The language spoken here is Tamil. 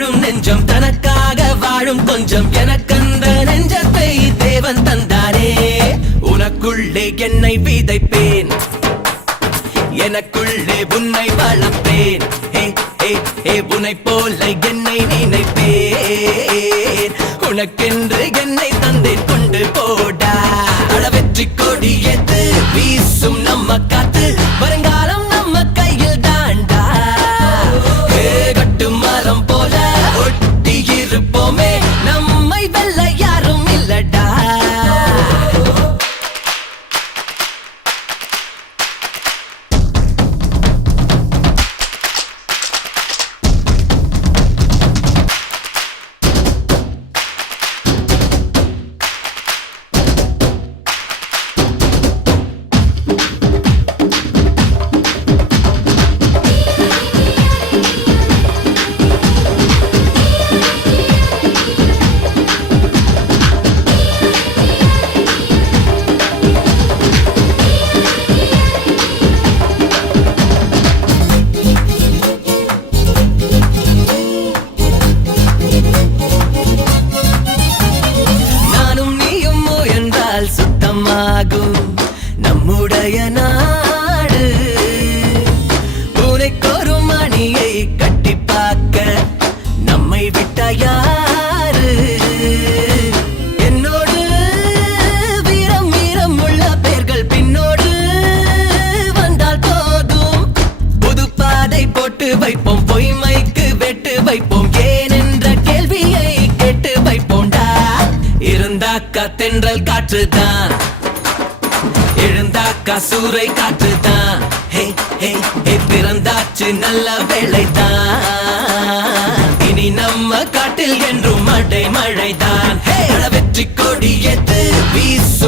வாழும் நெஞ்சம் தனக்காக வாழும் கொஞ்சம் எனக்கந்த நெஞ்சத்தை தேவன் தந்தானே உனக்குள்ளே என்னை விதைப்பேன் எனக்குள்ளே உன்னை வளர்ப்பேன் உன்னை போல என்னை நினைப்பேன் உனக்கென்று என்னை தந்தேன் கொண்டு போடா வெற்றி கொடி எது வீசும் நம்ம காத்து வருங்காலம் நம்ம கையில் தாண்டா கட்டு மரம் போல ஒட்டி இருப்போமே நம்மை வெல்ல யாரும் இல்லடா நம்முடைய நாடு உனக்கொரு மணியை கட்டி பார்க்க நம்மை விட்ட யாரு என்னோடு வீரம் வீரம் உள்ள பேர்கள் பின்னோடு வந்தால் போதும் புது பாதை போட்டு வைப்போம் பொய்மைக்கு வெட்டு வைப்போம் ஏன் என்ற கேள்வியை கேட்டு வைப்போம்டா இருந்தாக்கா தென்றல் காற்றுதான் எழுந்தாக்கா சூறை காற்றுதான் பிறந்தாச்சு நல்ல வேளைதான் இனி நம்ம காட்டில் என்றும் மழை மழைதான் வெற்றி கொடி எது வீசும்